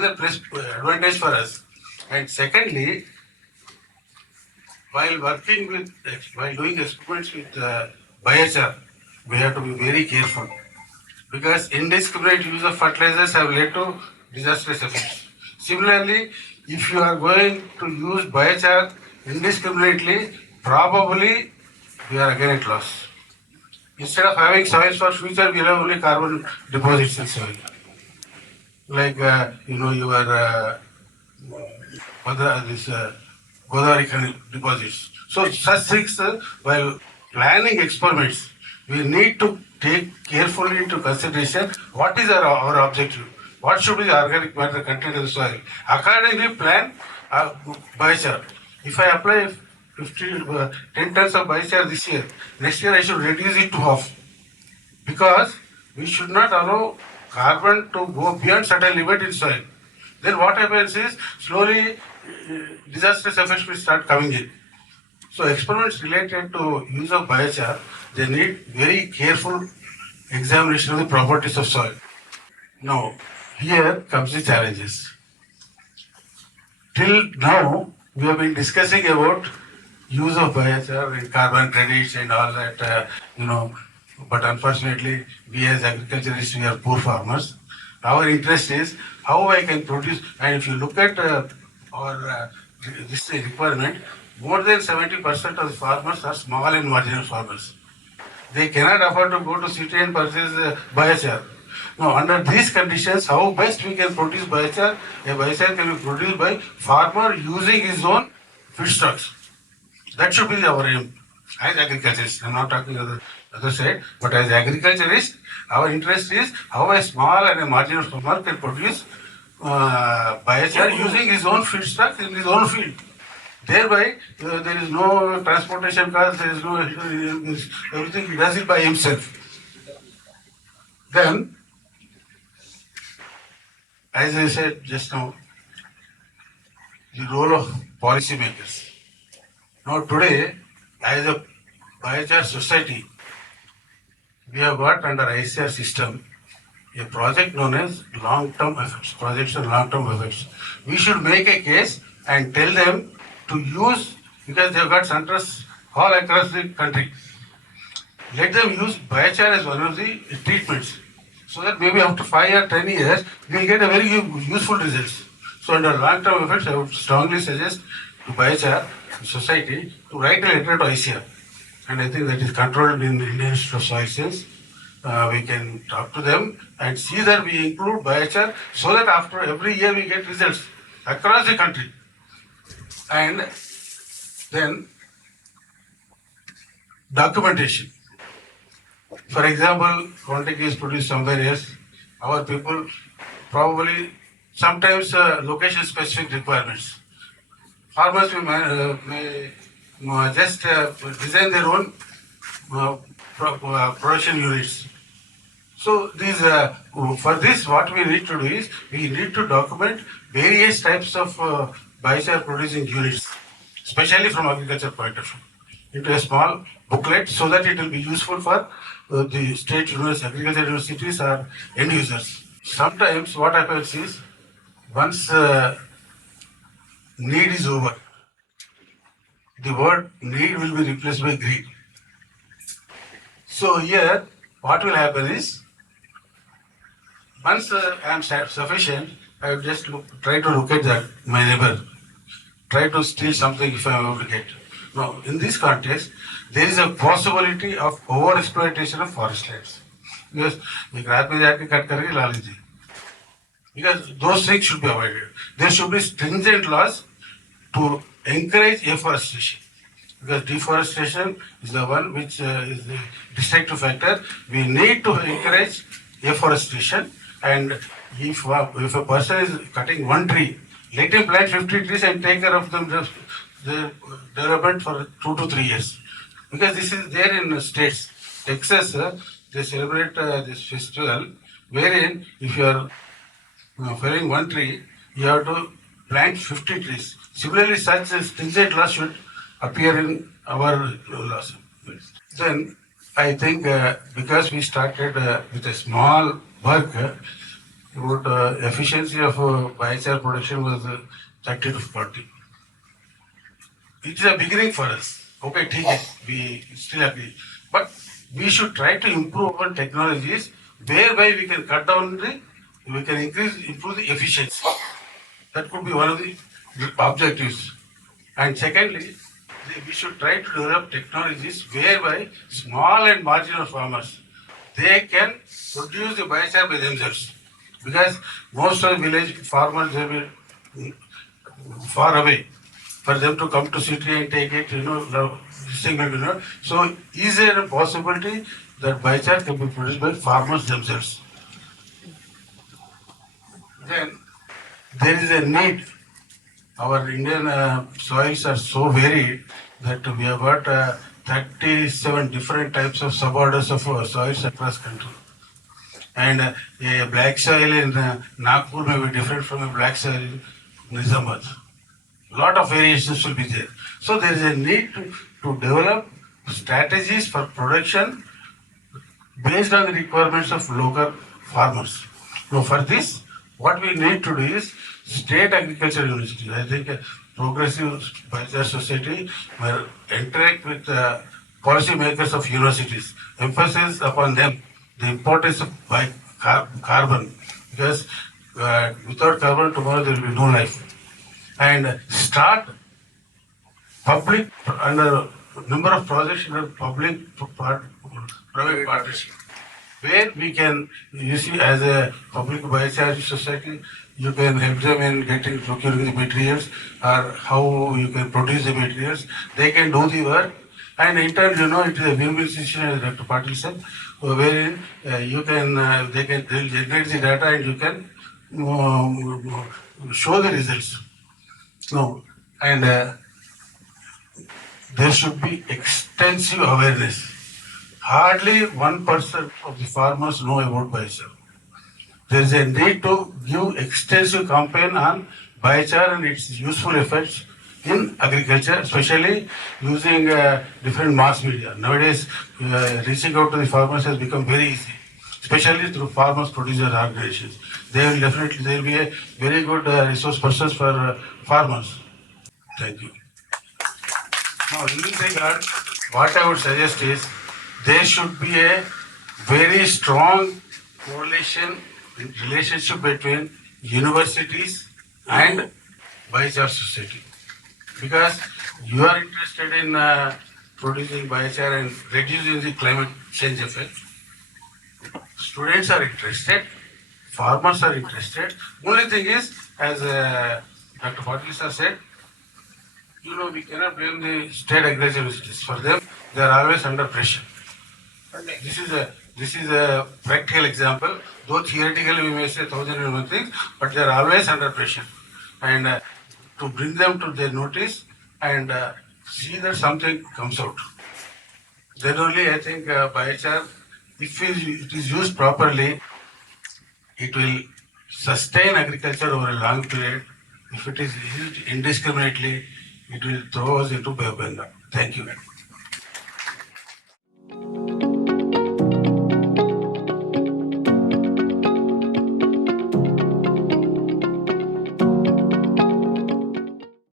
another advantage for us. And secondly, while doing experiments with biochar, we have to be very careful because indiscriminate use of fertilizers have led to disastrous effects. Similarly, if you are going to use biochar indiscriminately, probably we are again at loss. Instead of having soils for future, we have only carbon deposits in soil. Like your Godavari deposits. So such things, while planning experiments, we need to take carefully into consideration what is our objective, what should be the organic matter content in the soil. Accordingly, plan biochar. If I apply 10 tons of biochar this year, next year I should reduce it to half, because we should not allow carbon to go beyond certain limit in soil. Then what happens is slowly disastrous effects will start coming in. So experiments related to use of biochar, they need very careful examination of the properties of soil. Now, here comes the challenges. Till now, we have been discussing about use of biochar in carbon credits and all that, but unfortunately, we as agriculturists, we are poor farmers. Our interest is how I can produce, and if you look at our this requirement, more than 70% of the farmers are small and marginal farmers. They cannot afford to go to city and purchase biochar. Now, under these conditions, how best we can produce biochar? A biochar can be produced by farmer using his own feedstocks. That should be our aim as agriculturists. I'm not talking other side, but as agriculturists, our interest is how a small and a marginal farmer can produce biochar using his own feedstock in his own field. Thereby, there is no transportation cost, there is no everything, he does it by himself. Then, as I said just now, the role of policymakers. Now today, as a biochar society, we have got under ICR system a project known as long-term effects, projects and long-term effects. We should make a case and tell them to use, because they have got centers all across the country. Let them use biochar as one of the treatments, so that maybe after 5 or 10 years, we will get a very useful results. So under long-term effects, I would strongly suggest to biochar society to write a letter to ICR. And I think that is controlled in the Indian Institute of Soil Science. We can talk to them and see that we include biochar, so that after every year we get results across the country. And then documentation. For example, quantity is produced somewhere else. Our people probably sometimes location-specific requirements. Farmers may just design their own production units. So these, for this, what we need to do is we need to document various types of biochar producing units, especially from agriculture point of view, into a small booklet, so that it will be useful for the state universities, agriculture universities or end users. Sometimes what happens is, once need is over, the word need will be replaced by greed. So here, what will happen is, once I am sufficient, I will just try to look at my neighbor, try to steal something if I am able to get. Now, in this context, there is a possibility of over-exploitation of forest lands. Because because those things should be avoided. There should be stringent laws to encourage afforestation. Because deforestation is the one which is the destructive factor. We need to encourage afforestation, and if a person is cutting one tree, let him plant 50 trees and take care of them, the development for 2 to 3 years. Because this is there in states. Texas, they celebrate this festival, wherein if you are felling one tree, you have to plant 50 trees. Similarly, such stringent laws should appear in our laws. Then, I think because we started with a small work, about efficiency of biochar production was 30 to 40. It is a beginning for us. Okay, ठीक है, we still agree. But we should try to improve our technologies whereby we can cut down we can improve the efficiency. That could be one of the objectives. And secondly, we should try to develop technologies whereby small and marginal farmers, they can produce the biochar by themselves. Because most of the village farmers, they will far away. For them to come to city and take it, So is there a possibility that biochar can be produced by farmers themselves? Then there is a need. Our Indian soils are so varied that we have got 37 different types of suborders of soils across country. And a black soil in Nagpur may be different from a black soil in Nizamabad. Lot of variations will be there. So there is a need to develop strategies for production based on the requirements of local farmers. Now for this, what we need to do is state agriculture universities. I think a progressive biochar society will interact with policy makers of universities, emphasis upon them the importance of carbon, because without carbon tomorrow there will be no life. And start public under number of projects in a public private partnership, where we can, you see, as a public biochar society, you can help them in procuring the materials or how you can produce the materials. They can do the work, and in turn, it is a win-win situation, as Dr. Patil said, wherein you can, they'll generate the data and you can show the results. No, and there should be extensive awareness. Hardly 1% of the farmers know about biochar. There is a need to give extensive campaign on biochar and its useful effects in agriculture, especially using different mass media. Nowadays, reaching out to the farmers has become very easy, especially through farmers producer organizations. There will be a very good resource persons for farmers. Thank you. Now, in this regard, what I would suggest is there should be a very strong correlation, relationship between universities and biochar society. Because you are interested in producing biochar and reducing the climate change effect. Students are interested, farmers are interested. Only thing is, as Dr. Patil sir said, we cannot blame the state agriculture universities. For them, they are always under pressure. This is a practical example. Though theoretically we may say 1,001 things, but they are always under pressure. And to bring them to their notice and see that something comes out. Then only I think biochar, if it is used properly, it will sustain agriculture over a long period. If it is used indiscriminately, it will throw us into Biobenga. Thank you.